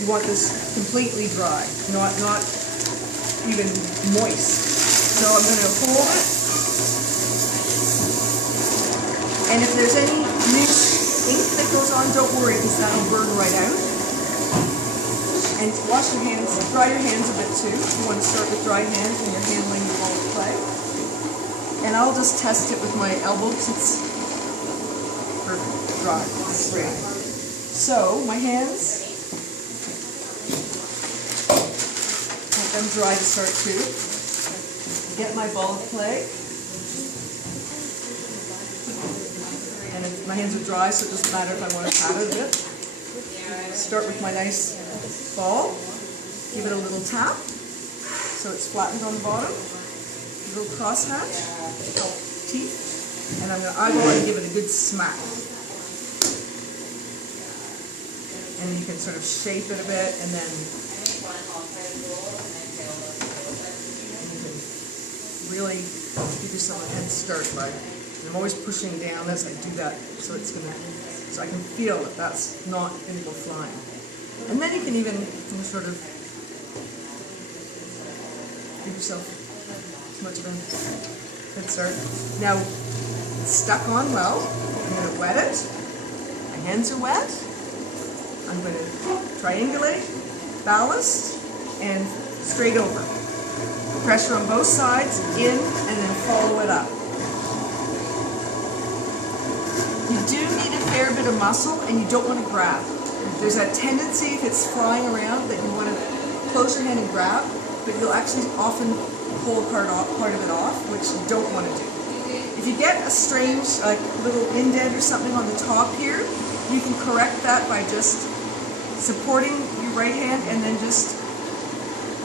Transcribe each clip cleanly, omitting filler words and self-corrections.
You want this completely dry, not even moist. So I'm going to hold it. And if there's any loose ink that goes on, don't worry, because that'll burn right out. And wash your hands, dry your hands a bit too. You want to start with dry hands when you're handling your ball of clay. And I'll just test it with my elbow because it's perfect, dry, straight. So my hands, let them dry to start too. Get my ball of clay. And my hands are dry, so it doesn't matter if I want to pat it a bit. Start with my nice ball. Give it a little tap so it's flattened on the bottom. A little crosshatch, teeth, and I'm going to eyeball it and give it a good smack. And you can sort of shape it a bit, and then you can really give yourself a head start by. I'm always pushing down as I do that, so it's gonna, so I can feel that that's not going to go flying. And then you can even sort of give yourself as much of a head start. Now it's stuck on well. I'm going to wet it. My hands are wet. I'm going to triangulate, ballast, and straight over. Pressure on both sides, in, and then follow it up. You do need a fair bit of muscle, and you don't want to grab. There's a tendency, if it's flying around, that you want to close your hand and grab, but you'll actually often pull part of it off, which you don't want to do. If you get a strange, like little indent or something on the top here, you can correct that by just supporting your right hand and then just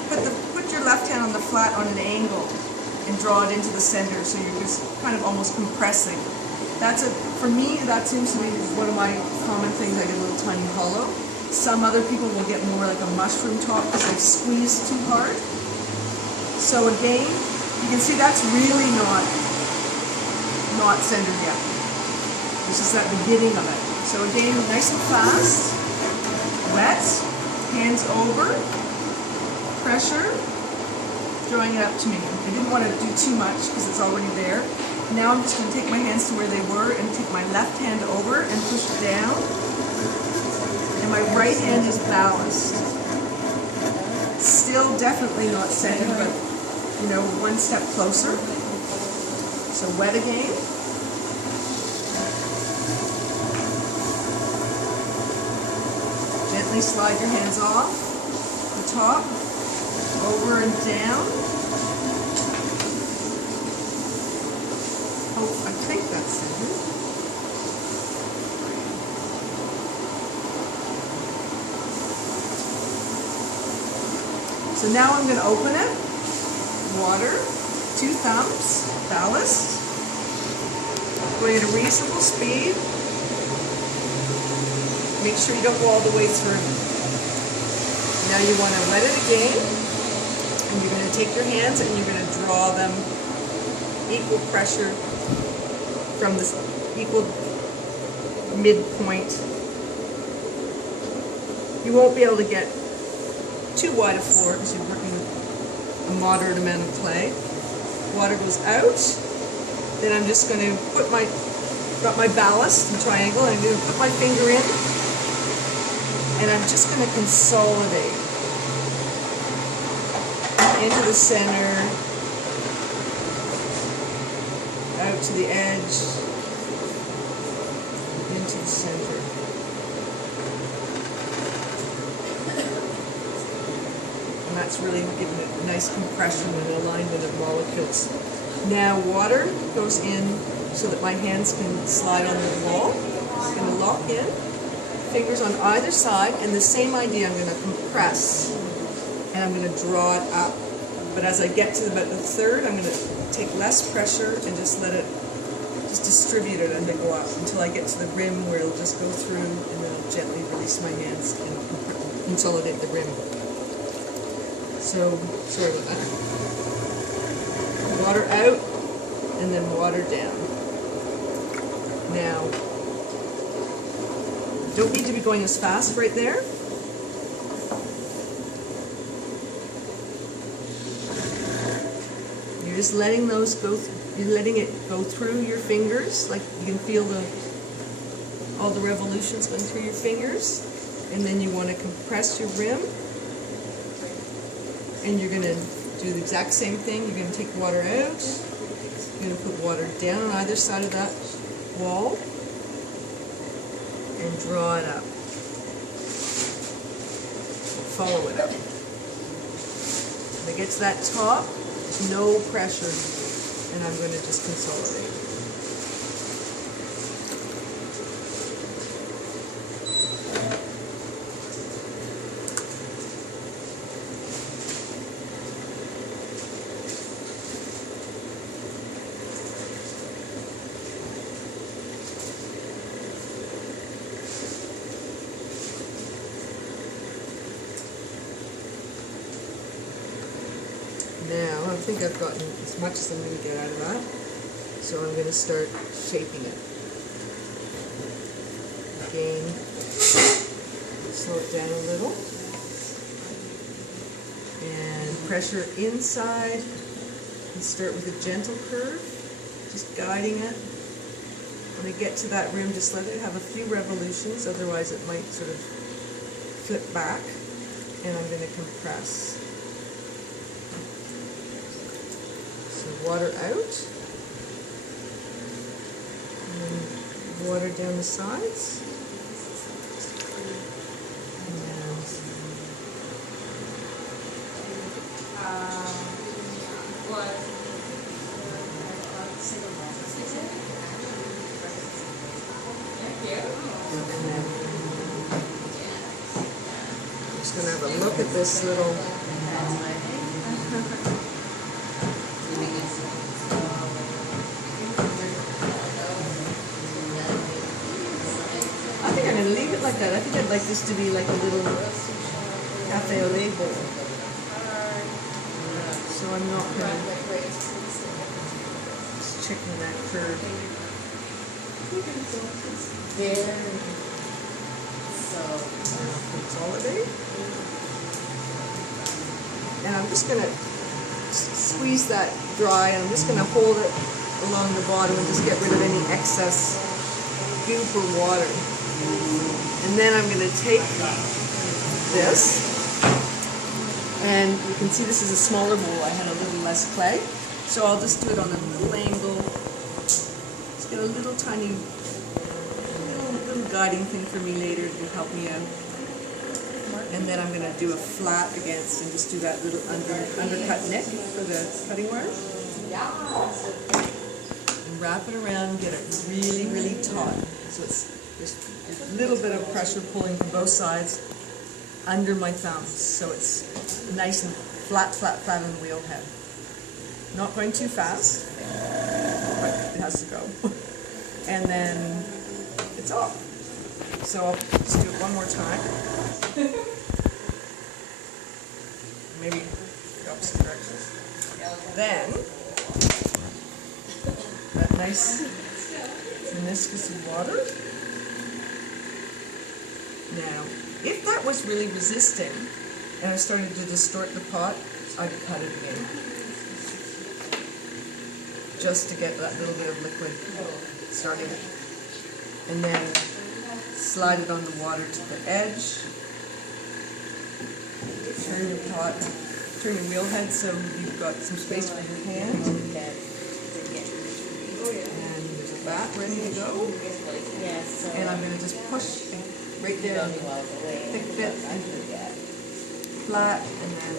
put your left hand on the flat on an angle and draw it into the center, so you're just kind of almost compressing. For me, that seems to be one of my common things. I get a little tiny hollow. Some other people will get more like a mushroom top because they've squeezed too hard. So again, you can see that's really not centered yet. This is at the beginning of it. So again, nice and fast, wet, hands over, pressure, drawing it up to me. I didn't want to do too much because it's already there. Now I'm just going to take my hands to where they were and take my left hand over and push it down. And my right hand is balanced. Still definitely not centered, but you know, one step closer. So wet again. Gently slide your hands off the top, over and down. Oh, I think that's centered. So now I'm going to open it. Water, 2 thumbs, ballast. Going at a reasonable speed. Make sure you don't go all the way through. Now you want to wet it again, and you're going to take your hands and you're going to draw them equal pressure from this equal midpoint. You won't be able to get too wide a floor because you're working with a moderate amount of clay. Water goes out. Then I'm just going to got my ballast and triangle, and I'm going to put my finger in, and I'm just going to consolidate into the center, out to the edge, into the center. And that's really giving it a nice compression and alignment of molecules. Now water goes in so that my hands can slide on the wall. I'm going to lock in, fingers on either side, and the same idea, I'm going to compress and I'm going to draw it up. But as I get to about the third, I'm going to take less pressure and just let it, just distribute it and then go up until I get to the rim where it'll just go through, and then I'll gently release my hands and consolidate the rim. So, sorry about that. Water out and then water down. Now, don't need to be going as fast right there. just letting those go. You're letting it go through your fingers, like you can feel all the revolutions going through your fingers. And then you want to compress your rim, and you're going to do the exact same thing. You're going to take water out. You're going to put water down on either side of that wall and draw it up. Follow it up. When it gets to that top, there's no pressure, and I'm going to just consolidate. Now, I think I've gotten as much as I'm going to get out of that, so I'm going to start shaping it. Again, slow it down a little, and pressure inside, and start with a gentle curve, just guiding it. When I get to that rim, just let it have a few revolutions, otherwise it might sort of flip back, and I'm going to compress. Water out, and then water down the sides, I'm just going to have a look at this little I'm going to leave it like that. I think I'd like this to be like a little cafe au lait bowl. So I'm not going to just checking that curve. There. So consolidate. And I'm just going to squeeze that dry, and I'm just going to hold it along the bottom and just get rid of any excess goop or water. And then I'm going to take this, and you can see this is a smaller bowl. I had a little less clay, so I'll just do it on a little angle. Just get a little tiny, little guiding thing for me later to help me out. And then I'm going to do a flat against and just do that little undercut nick for the cutting wire. And wrap it around and get it really, really taut. So it's just a little bit of pressure pulling from both sides under my thumbs, so it's nice and flat on the wheel head. Not going too fast, but it has to go. And then it's off. So I'll just do it one more time. Maybe the opposite direction. Then that nice meniscus of water. Now, if that was really resisting and I started to distort the pot, I'd cut it again, just to get that little bit of liquid starting. And then slide it on the water to the edge. Turn your pot, turn your wheel head so you've got some space for your hand. And that ready to go. And I'm going to just push right down, thick bit, flat, and then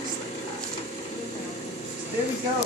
just like that. There we go.